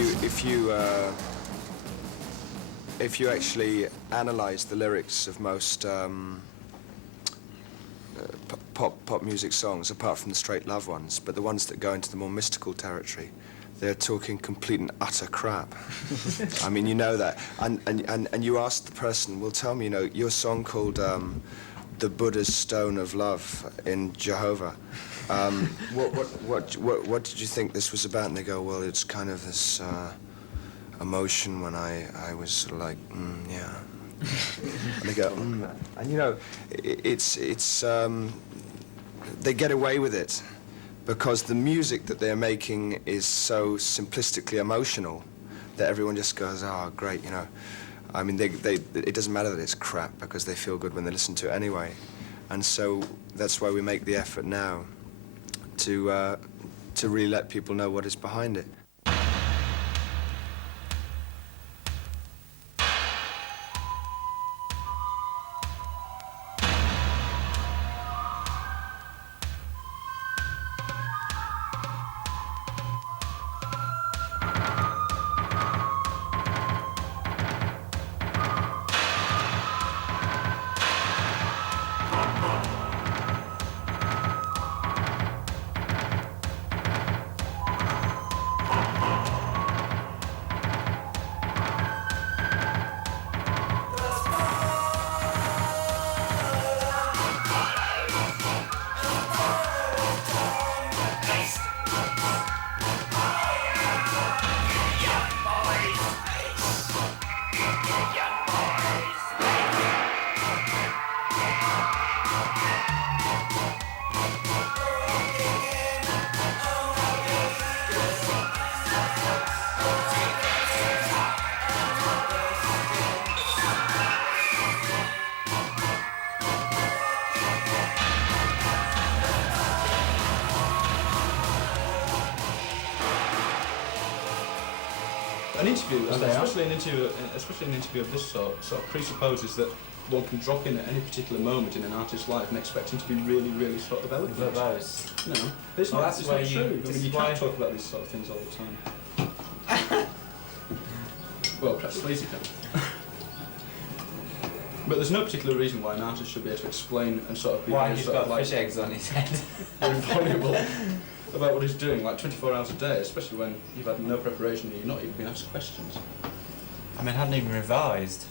if you actually analyze the lyrics of most pop music songs, apart from the straight love ones, but the ones that go into the more mystical territory, they're talking complete and utter crap. I mean, you know that. And you ask the person, well, tell me, you know, your song called The Buddha's Stone of Love in Jehovah. What did you think this was about? And they go, well, it's kind of this emotion when I was sort of like, yeah. And they go, and you know, they get away with it because the music that they're making is so simplistically emotional that everyone just goes, oh, great, you know. I mean, it doesn't matter that it's crap because they feel good when they listen to it anyway. And so that's why we make the effort now to really let people know what is behind it. An interview, especially an interview of this sort of presupposes that one can drop in at any particular moment in an artist's life and expect him to be really, really sort of eloquent. Verbose. No, it's not true. I mean, you can't talk about these sort of things all the time. Well, perhaps Sleazy can. But there's no particular reason why an artist should be able to explain and sort of be why he's sort got of like fish eggs on his head. very vulnerable about what he's doing, like 24 hours a day, especially when you've had no preparation and you've not even been asked questions. I mean, I hadn't even revised.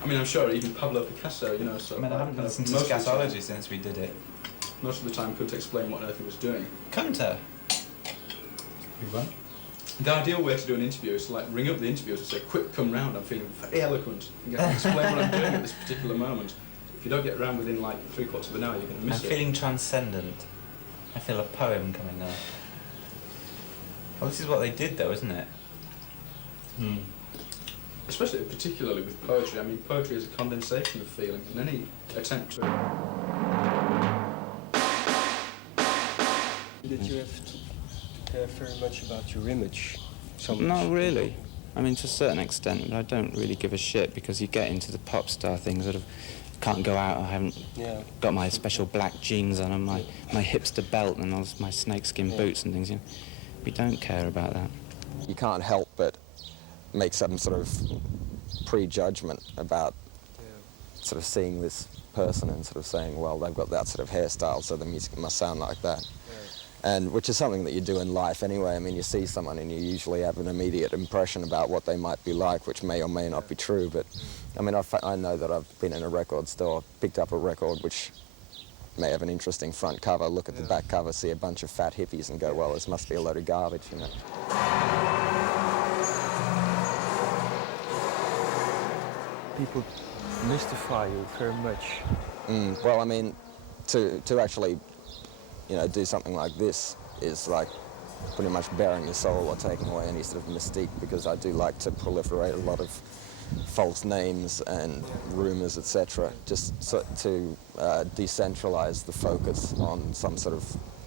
I mean, I'm sure even Pablo Picasso, you know, sort I mean, of I haven't listened to most of the time- scatology since we did it. Most of the time couldn't explain what on earth he was doing. Cunter. You won? The ideal way to do an interview is to like ring up the interviewers and say, quick, come round, I'm feeling very eloquent. And get to explain what I'm doing at this particular moment. If you don't get around within like 3/4 of an hour, you're going to miss I'm it. feeling transcendent. I feel a poem coming up. Well, this is what they did though, isn't it? Especially, particularly with poetry. I mean, poetry is a condensation of feeling, and any attempt to... Did you have to care very much about your image? So much? Not really. I mean, to a certain extent, but I don't really give a shit because you get into the pop star thing, sort of can't go out, I haven't got my special black jeans on and my hipster belt and my snakeskin boots and things, you know. We don't care about that. You can't help but make some sort of prejudgment about sort of seeing this person and sort of saying, well, they've got that sort of hairstyle, so the music must sound like that. And which is something that you do in life anyway. I mean, you see someone and you usually have an immediate impression about what they might be like, which may or may not be true. But I mean, I know that I've been in a record store, picked up a record which may have an interesting front cover, look at the back cover, see a bunch of fat hippies and go, well, this must be a load of garbage, you know. People mystify you very much. Well, I mean, to actually, you know, do something like this is like pretty much bearing your soul or taking away any sort of mystique, because I do like to proliferate a lot of false names and rumours, etc., just so to decentralise the focus on some sort of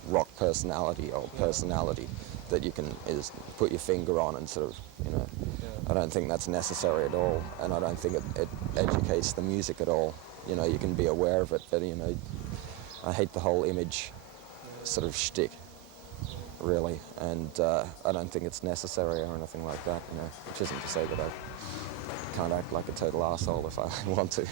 rock personality or personality that you can put your finger on and sort of, you know, I don't think that's necessary at all, and I don't think it educates the music at all. You know, you can be aware of it, but, you know, I hate the whole image sort of shtick. really, and I don't think it's necessary or anything like that, you know, which isn't to say that I can't act like a total arsehole if I want to.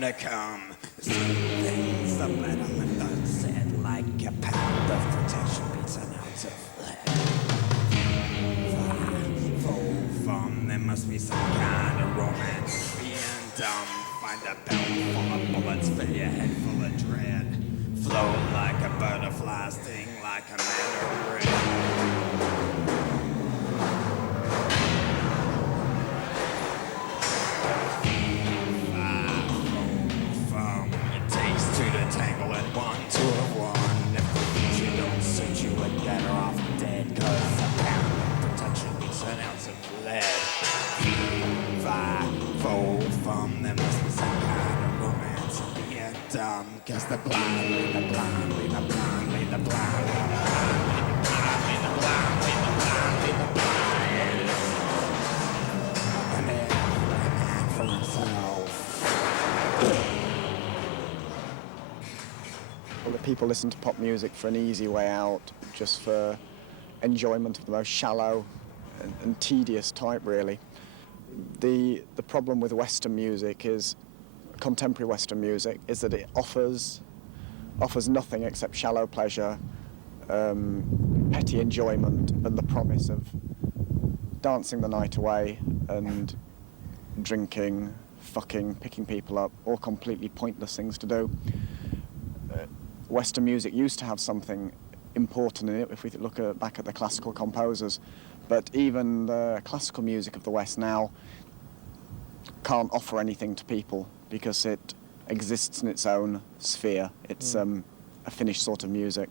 To come. Some things the metal and unsaid, like a pound of protection beats an ounce of lead. Full fun, there must be some kind of romance. Being dumb, find a belt full of bullets, fill your head full of dread. Float like a butterfly, sting like a man of red. Tangle at 1 to 1. If the future don't suit you, we're better off dead. Cause a pound of protection beats an ounce of lead. 5, 4, fun. There must be some kind of romance in being dumb. Cause the blind lead the blind, lead the blind, lead the blind, lead the blind, lead the blind, lead the blind, lead the blind, lead the blind. And then a man for himself. Well, that people listen to pop music for an easy way out, just for enjoyment of the most shallow and tedious type, really. The problem with Western music is, contemporary Western music, is that it offers nothing except shallow pleasure, petty enjoyment, and the promise of dancing the night away and drinking, fucking, picking people up, all completely pointless things to do. Western music used to have something important in it, if we look back at the classical composers, but even the classical music of the West now can't offer anything to people because it exists in its own sphere. It's a finished sort of music.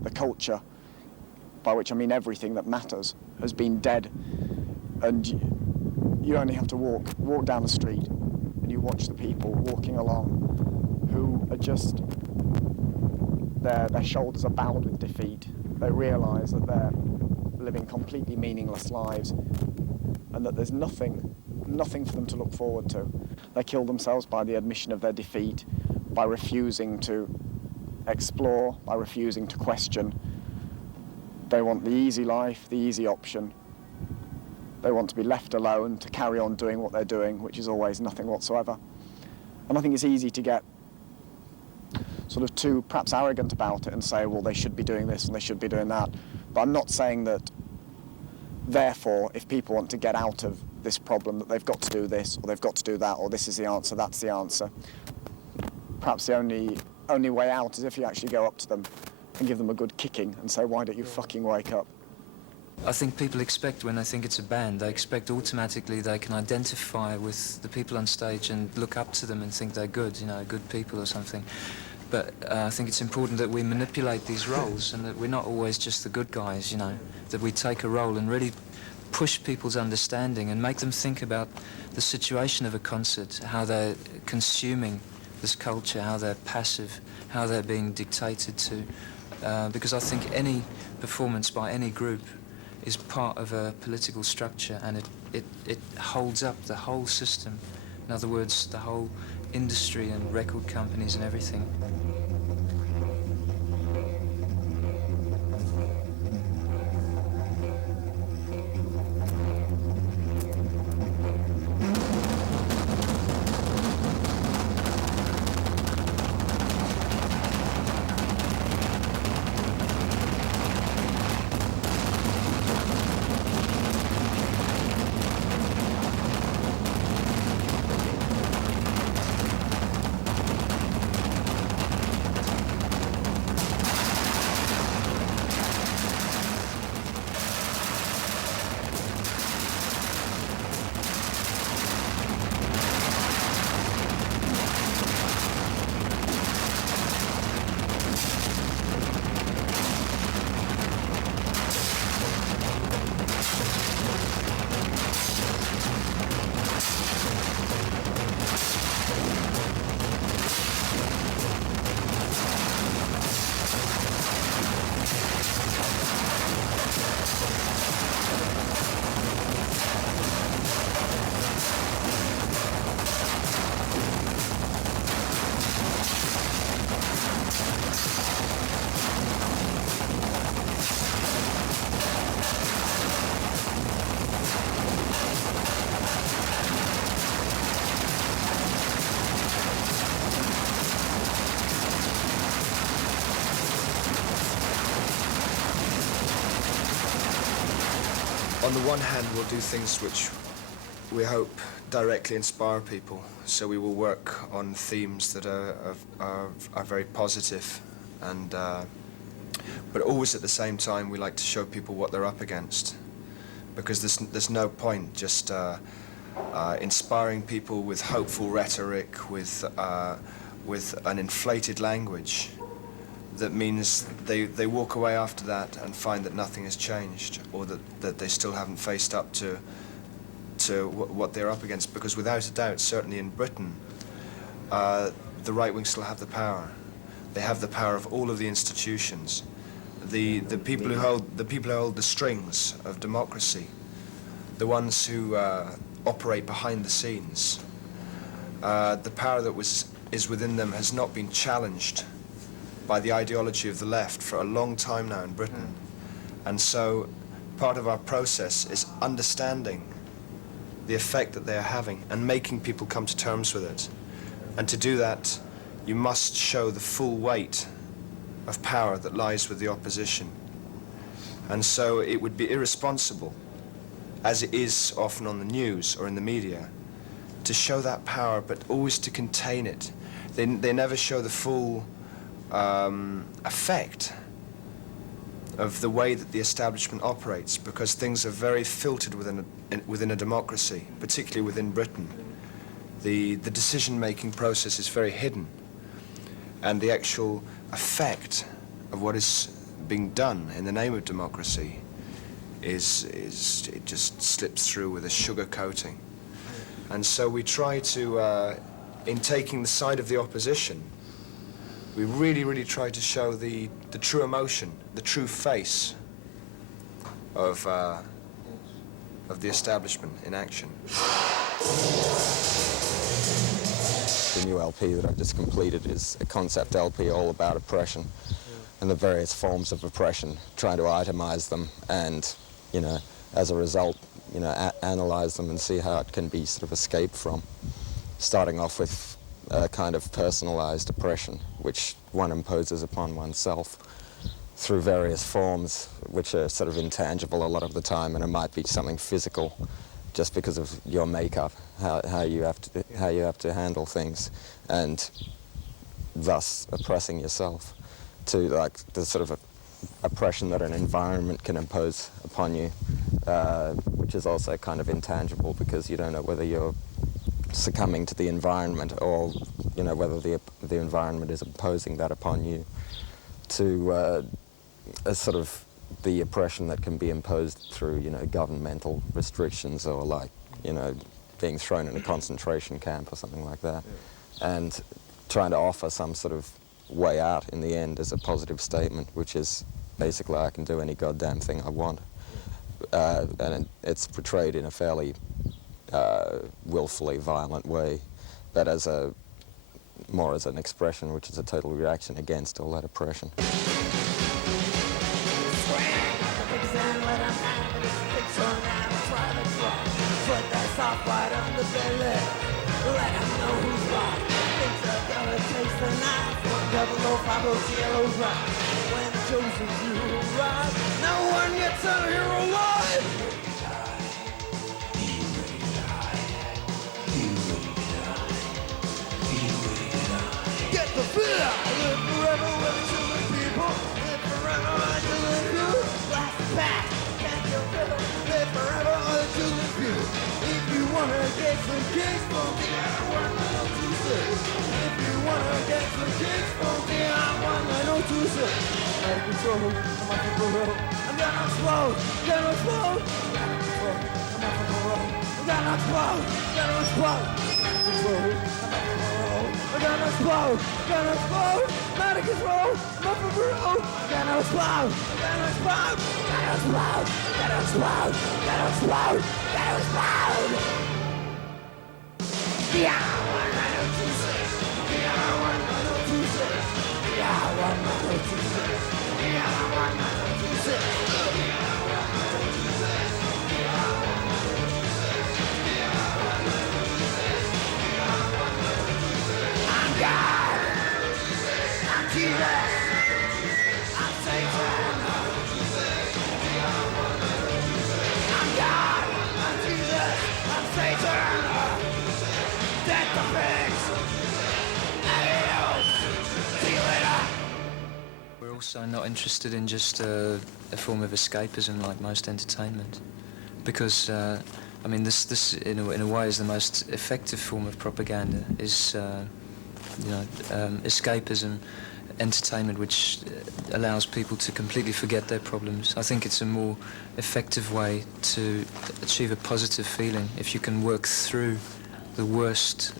The culture, by which I mean everything that matters, has been dead, and you only have to walk down the street and you watch the people walking along who are just, their shoulders are bowed with defeat. They realise that they're living completely meaningless lives and that there's nothing for them to look forward to. They kill themselves by the admission of their defeat, by refusing to explore, by refusing to question. They want the easy life, the easy option. They want to be left alone to carry on doing what they're doing, which is always nothing whatsoever. And I think it's easy to get sort of too perhaps arrogant about it and say, well, they should be doing this and they should be doing that. But I'm not saying that, therefore, if people want to get out of this problem, that they've got to do this or they've got to do that, or this is the answer, that's the answer. Perhaps the only way out is if you actually go up to them and give them a good kicking and say, why don't you fucking wake up? I think people expect, when they think it's a band, they expect automatically they can identify with the people on stage and look up to them and think they're good, you know, good people or something. But I think it's important that we manipulate these roles and that we're not always just the good guys, you know, that we take a role and really push people's understanding and make them think about the situation of a concert, how they're consuming this culture, how they're passive, how they're being dictated to. Because I think any performance by any group is part of a political structure, and it holds up the whole system. In other words, the whole industry and record companies and everything. On the one hand, we'll do things which we hope directly inspire people. So we will work on themes that are very positive, and but always at the same time we like to show people what they're up against, because there's no point just inspiring people with hopeful rhetoric, with an inflated language. That means they walk away after that and find that nothing has changed, or that they still haven't faced up to what they're up against. Because without a doubt, certainly in Britain, the right wing still have the power. They have the power of all of the institutions, the people who hold the strings of democracy, the ones who operate behind the scenes. The power that is within them has not been challenged by the ideology of the left for a long time now in Britain. And so part of our process is understanding the effect that they are having and making people come to terms with it. And to do that, you must show the full weight of power that lies with the opposition. And so it would be irresponsible, as it is often on the news or in the media, to show that power, but always to contain it. They never show the full effect of the way that the establishment operates, because things are very filtered within a democracy, particularly within Britain. The decision-making process is very hidden, and the actual effect of what is being done in the name of democracy it just slips through with a sugar coating. And so we try to, in taking the side of the opposition, we really try to show the true emotion, the true face of the establishment in action. The new LP that I've just completed is a concept LP all about oppression and the various forms of oppression, trying to itemize them and, as a result, analyze them and see how it can be sort of escaped from. Starting off with a kind of personalized oppression, which one imposes upon oneself through various forms, which are sort of intangible a lot of the time, and it might be something physical, just because of your makeup, how you have to handle things, and thus oppressing yourself, to like the sort of oppression that an environment can impose upon you, which is also kind of intangible, because you don't know whether you're succumbing to the environment or whether the environment is imposing that upon you, to a sort of the oppression that can be imposed through, you know, governmental restrictions or like, you know, being thrown in a concentration camp or something like that. And trying to offer some sort of way out in the end as a positive statement, which is basically I can do any goddamn thing I want. And it's portrayed in a fairly willfully violent way, but as a more as an expression, which is a total reaction against all that oppression. No one gets out of here alive! Get the fear! Live forever with the children people. Live forever with the children people. Last pack, can't you feel? Live forever with the children people. If you wanna get some kicks from me, I want 902.6. If you wanna get some kicks from me, I want 902.6. Out of control, I'm off the road. I'm gonna explode, gonna explode. Out of control, I'm off the road. I'm gonna explode, gonna explode. Out of control, I'm off the road. I'm gonna explode, gonna explode. I'm out of control, I'm off the road. Gonna explode, gonna explode. Gonna explode, gonna explode. Gonna explode, gonna explode. Yeah, 902.6. Yeah, 902.6. Yeah, 902.6. I'm God. I'm Jesus. I'm Satan. I'm God. I'm Jesus. I'm Satan. Debt the pigs. Adios. See you later. We're also not interested in just a form of escapism like most entertainment, because I mean this in a way is the most effective form of propaganda. Is escapism, entertainment which allows people to completely forget their problems. I think it's a more effective way to achieve a positive feeling if you can work through the worst,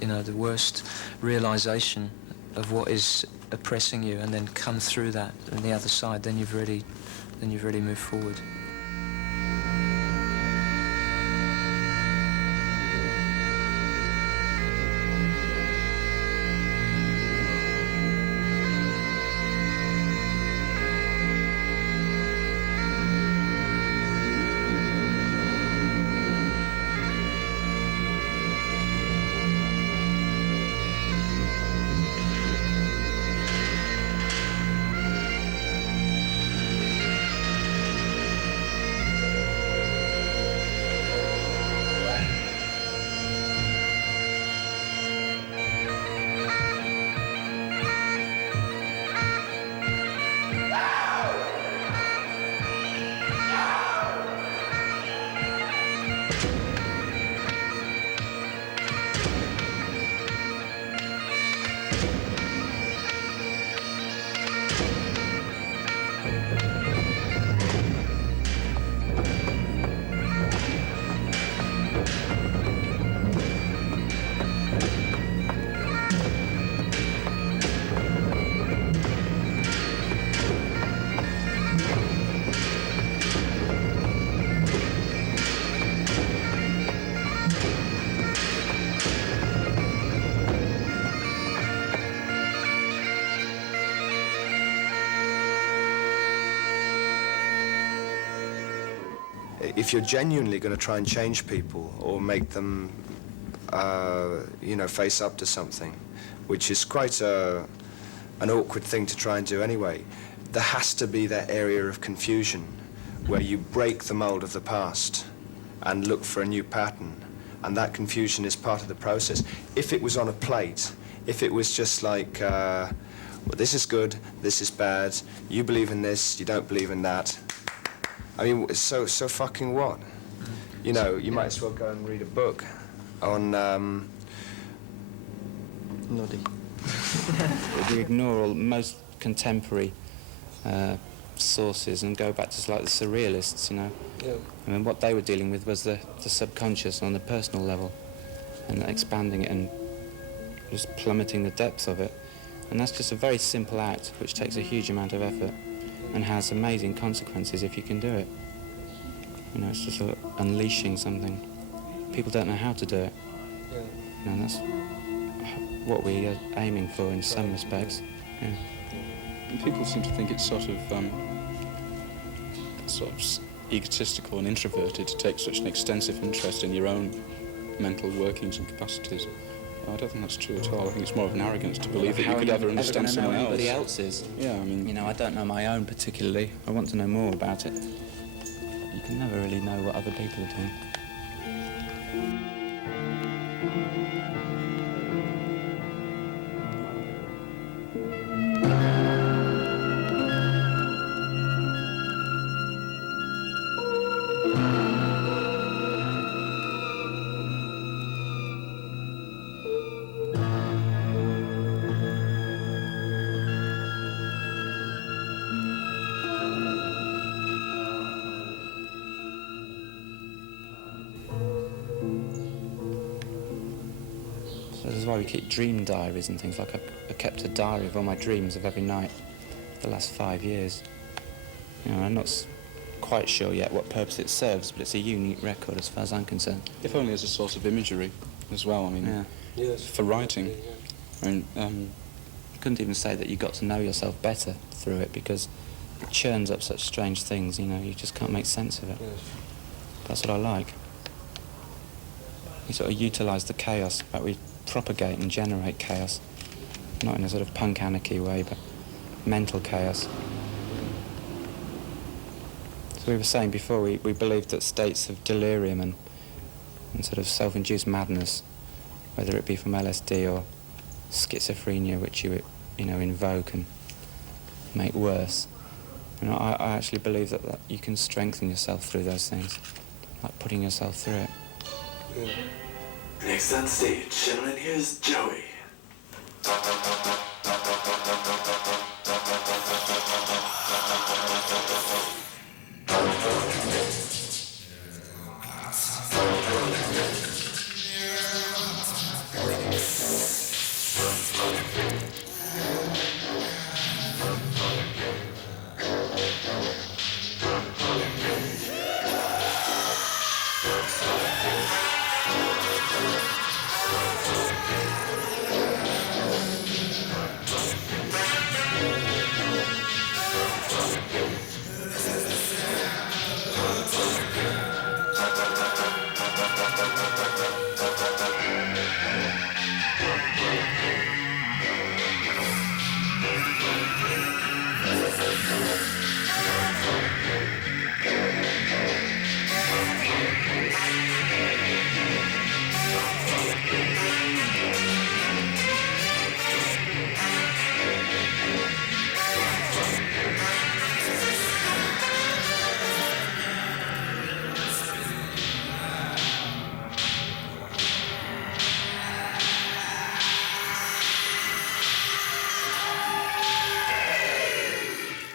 the worst realization of what is oppressing you, and then come through that on the other side. Then you've really moved forward. If you're genuinely going to try and change people or make them, face up to something, which is quite an awkward thing to try and do anyway, there has to be that area of confusion where you break the mold of the past and look for a new pattern, and that confusion is part of the process. If it was on a plate, if it was just like, well, this is good, this is bad, you believe in this, you don't believe in that, I mean, so fucking what? You know, you might as well go and read a book on, We ignore most contemporary sources and go back to like the surrealists, you know. Yeah. I mean, what they were dealing with was the subconscious on the personal level, and expanding it and just plummeting the depth of it. And that's just a very simple act which takes a huge amount of effort and has amazing consequences if you can do it. You know, it's just sort of unleashing something. People don't know how to do it. Yeah. You know, and that's what we are aiming for in some respects. Yeah. And people seem to think it's sort of egotistical and introverted to take such an extensive interest in your own mental workings and capacities. I don't think that's true at all. I think it's more of an arrogance to believe that you could ever understand someone else. Anybody else's. Yeah, I mean... You know, I don't know my own particularly. I want to know more about it. You can never really know what other people are doing. So this is why we keep dream diaries and things. Like I kept a diary of all my dreams of every night for the last 5 years. You know, I'm not quite sure yet what purpose it serves, but it's a unique record as far as I'm concerned. If only as a source of imagery as well, I mean, Yeah. Yes. for writing. I mean, I couldn't even say that you got to know yourself better through it because it churns up such strange things, you know, you just can't make sense of it. Yes. That's what I like. You sort of utilise the chaos, but we propagate and generate chaos. Not in a sort of punk anarchy way, but mental chaos. So we were saying before, we believed that states of delirium and sort of self-induced madness, whether it be from LSD or schizophrenia, which you know, invoke and make worse. You know, I actually believe that you can strengthen yourself through those things, like putting yourself through it. Yeah. Next on stage, gentlemen, here's Joey.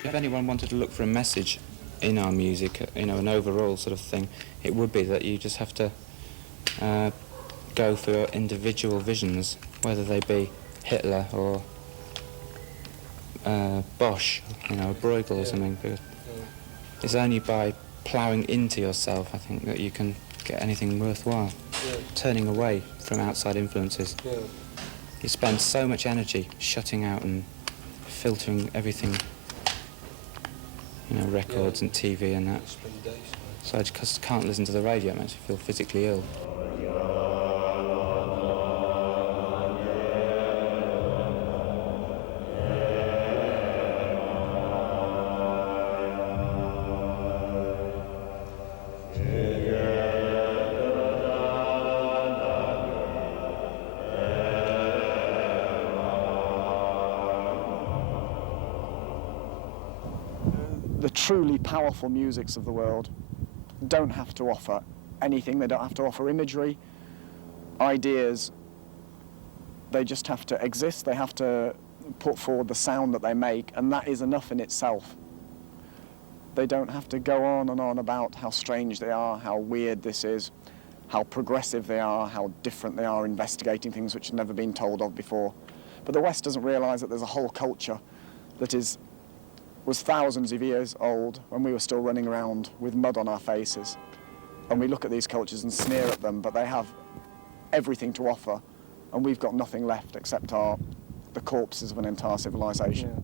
If anyone wanted to look for a message in our music, you know, an overall sort of thing, it would be that you just have to go for your individual visions, whether they be Hitler or Bosch, you know, Bruegel or something. Because it's only by ploughing into yourself, I think, that you can get anything worthwhile. Yeah. Turning away from outside influences. Yeah. You spend so much energy shutting out and filtering everything, you know, records and TV and that. Spend days. So I just can't listen to the radio, it makes me feel physically ill. The truly powerful musics of the world don't have to offer anything. They don't have to offer imagery, ideas. They just have to exist. They have to put forward the sound that they make, and that is enough in itself. they don't have to go on and on about how strange they are, how weird this is, how progressive they are, how different they are, investigating things which have never been told of before. But the West doesn't realise that there's a whole culture that was thousands of years old when we were still running around with mud on our faces. And we look at these cultures and sneer at them, but they have everything to offer, and we've got nothing left except the corpses of an entire civilization.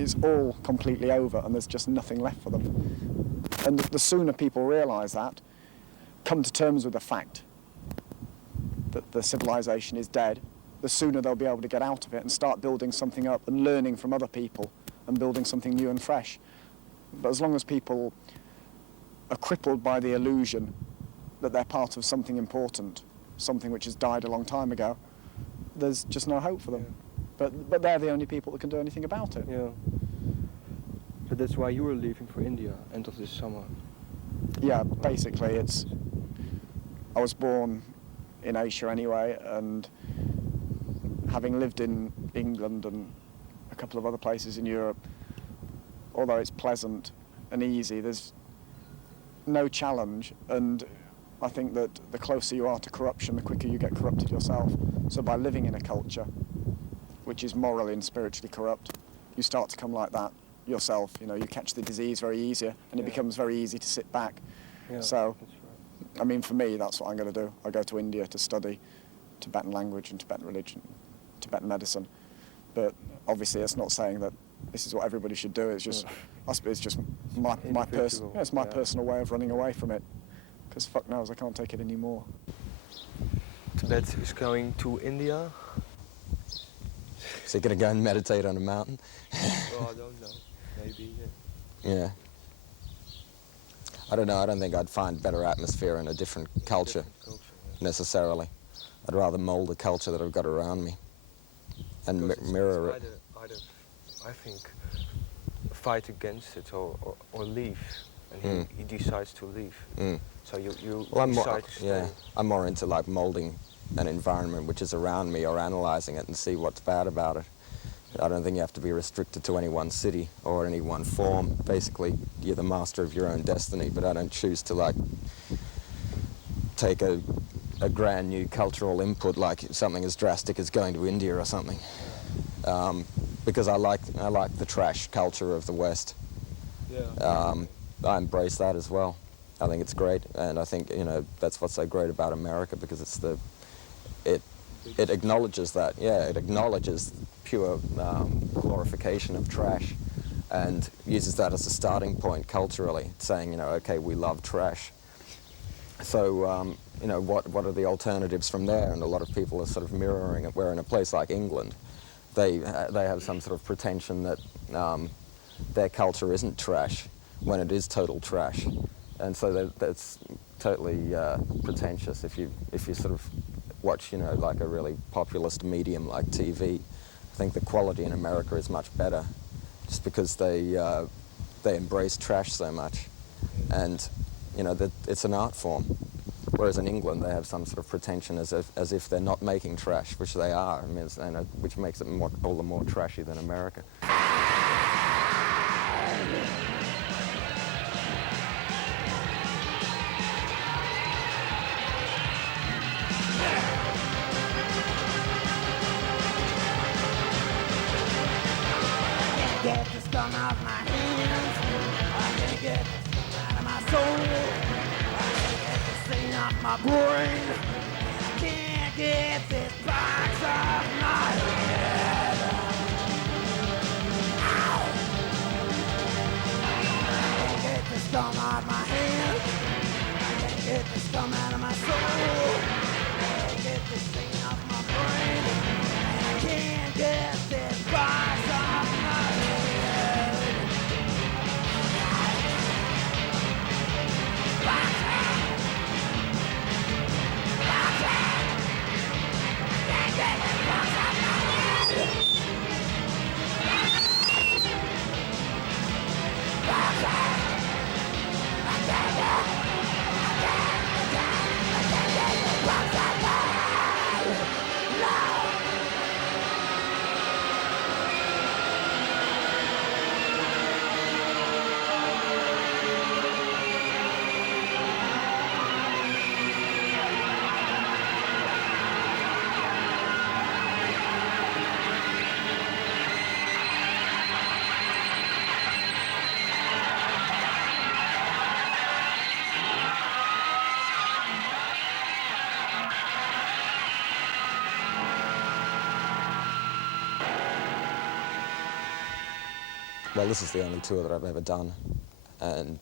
It's all completely over and there's just nothing left for them. And the sooner people realise that, come to terms with the fact that the civilization is dead, the sooner they'll be able to get out of it and start building something up and learning from other people and building something new and fresh. But as long as people are crippled by the illusion that they're part of something important, something which has died a long time ago, there's just no hope for them. But they're the only people that can do anything about it. Yeah. But that's why you were leaving for India, end of this summer. Yeah, basically I was born in Asia anyway, and having lived in England and a couple of other places in Europe, although it's pleasant and easy, there's no challenge, and I think that the closer you are to corruption, the quicker you get corrupted yourself. So by living in a culture which is morally and spiritually corrupt, you start to come like that yourself. You know, you catch the disease very easier, and it becomes very easy to sit back. Yeah, so, that's right. I mean, for me, that's what I'm going to do. I go to India to study Tibetan language and Tibetan religion, Tibetan medicine. But obviously, it's not saying that this is what everybody should do. It's just, it's just my personal way of running away from it. Because fuck knows, I can't take it anymore. Tibet is going to India. So you're going to go and meditate on a mountain? Well, I don't know. Maybe, yeah. Yeah. I don't know. I don't think I'd find better atmosphere in a different culture, necessarily. I'd rather mold the culture that I've got around me and mirror it. Either, I think, fight against it or leave. And he decides to leave. So you decide to stay. I'm more into like molding an environment which is around me or analysing it and see what's bad about it. I don't think you have to be restricted to any one city or any one form. Basically, you're the master of your own destiny, but I don't choose to like take a grand new cultural input like something as drastic as going to India or something. Because I like the trash culture of the West. Yeah. I embrace that as well. I think it's great, and I think, you know, that's what's so great about America, because it's it acknowledges that. Yeah, it acknowledges pure glorification of trash, and uses that as a starting point culturally, saying, you know, okay, we love trash. So, you know, what are the alternatives from there? And a lot of people are sort of mirroring it. Where in a place like England, they have some sort of pretension that their culture isn't trash, when it is total trash, and so that's totally pretentious if you sort of watch, you know, like a really populist medium like TV. I think the quality in America is much better, just because they embrace trash so much, and you know that it's an art form. Whereas in England they have some sort of pretension as if they're not making trash, which they are. I mean, you know, which makes it all the more trashy than America. Get the scum out of my hands. I can't get the scum out of my soul. I can't get the stain off my brain. I can't get this box off my head. Ow! I can't get the scum out of my hands. I can't get the scum out of my soul. I can't get the stain off my brain. I can't get this box off my head. Well, this is the only tour that I've ever done, and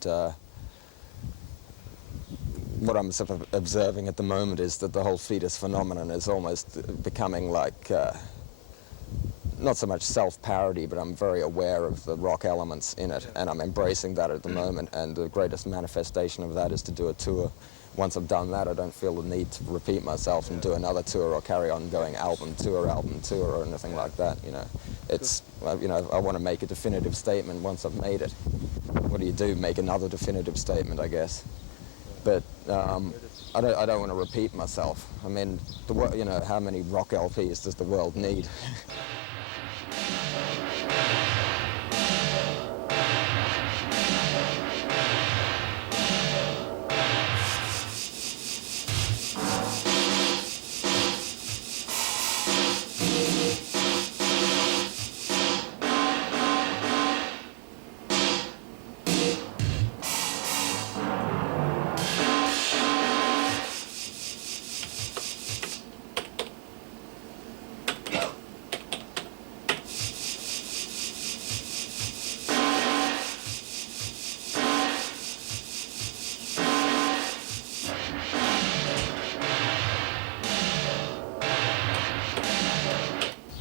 what I'm sort of observing at the moment is that the whole Foetus phenomenon is almost becoming like, not so much self-parody, but I'm very aware of the rock elements in it, and I'm embracing that at the moment, and the greatest manifestation of that is to do a tour. Once I've done that, I don't feel the need to repeat myself and do another tour or carry on going album tour, or anything like that, you know. It's, you know, I want to make a definitive statement once I've made it. What do? Make another definitive statement, I guess. But I don't want to repeat myself. I mean, you know, how many rock LPs does the world need?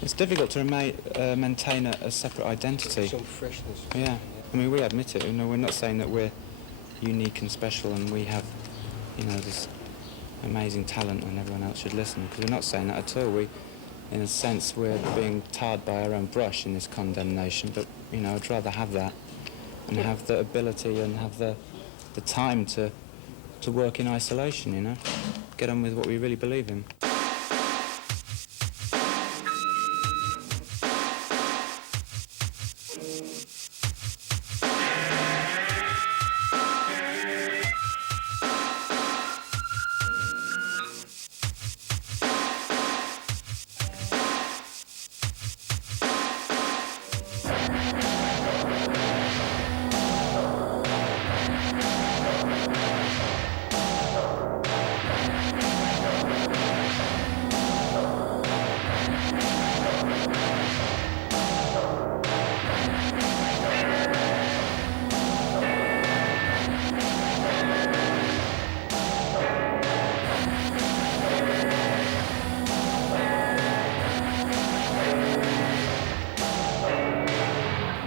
It's difficult to maintain a separate identity. Some freshness. Yeah, I mean, we admit it. You know, we're not saying that we're unique and special and we have, you know, this amazing talent and everyone else should listen, because we're not saying that at all. We, in a sense, we're being tarred by our own brush in this condemnation, but, you know, I'd rather have that and have the ability and have the time to work in isolation, you know, get on with what we really believe in.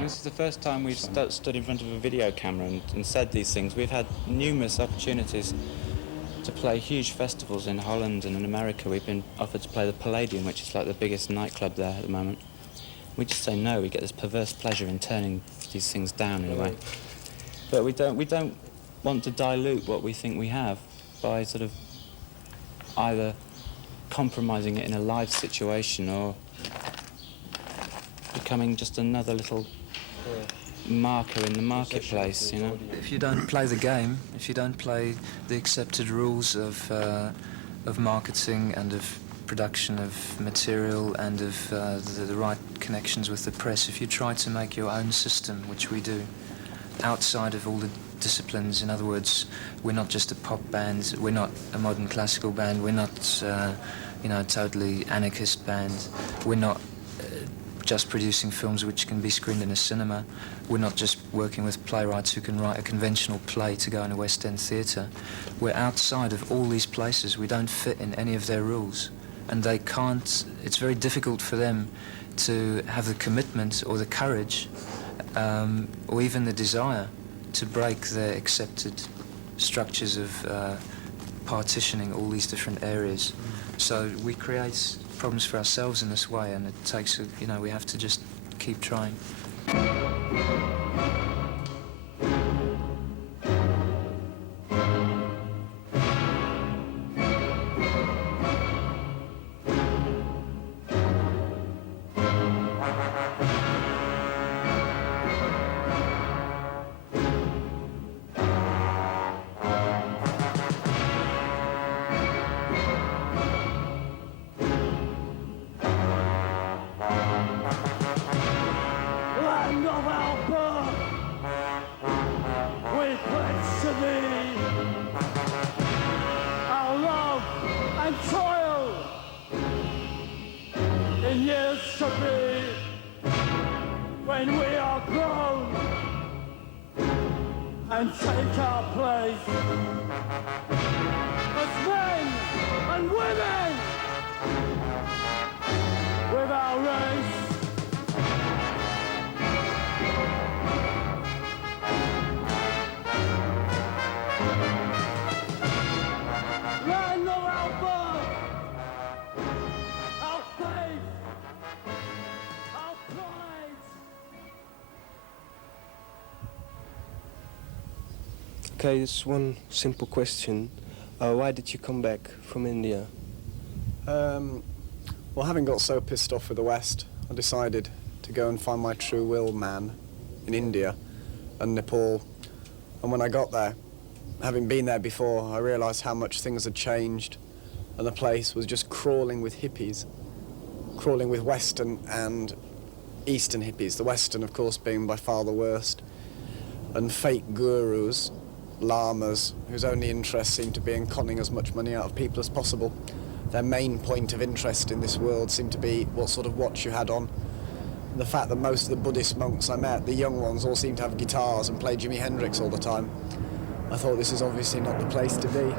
This is the first time we've stood in front of a video camera and said these things. We've had numerous opportunities to play huge festivals in Holland and in America. We've been offered to play the Palladium, which is like the biggest nightclub there at the moment. We just say no. We get this perverse pleasure in turning these things down in a way. But we don't want to dilute what we think we have by sort of either compromising it in a live situation or becoming just another little marker in the marketplace, you know. If you don't play the game, if you don't play the accepted rules of marketing and of production of material and of the right connections with the press, if you try to make your own system, which we do, outside of all the disciplines, in other words, we're not just a pop band, we're not a modern classical band, we're not, you know, a totally anarchist band, we're not just producing films which can be screened in a cinema. We're not just working with playwrights who can write a conventional play to go in a West End theatre. We're outside of all these places. We don't fit in any of their rules. And they can't, it's very difficult for them to have the commitment or the courage or even the desire to break their accepted structures of partitioning all these different areas. So we create problems for ourselves in this way, and it takes, you know, we have to just keep trying. And take our place as men and women with our race. Land of our birth, our faith, our pride. Okay, just one simple question. Why did you come back from India? Well, having got so pissed off with the West, I decided to go and find my true will man in India and Nepal. And when I got there, having been there before, I realised how much things had changed, and the place was just crawling with hippies, crawling with Western and Eastern hippies, the Western, of course, being by far the worst, and fake gurus, lamas, whose only interest seemed to be in conning as much money out of people as possible. Their main point of interest in this world seemed to be what sort of watch you had on. And the fact that most of the Buddhist monks I met, the young ones, all seemed to have guitars and play Jimi Hendrix all the time. I thought this is obviously not the place to be.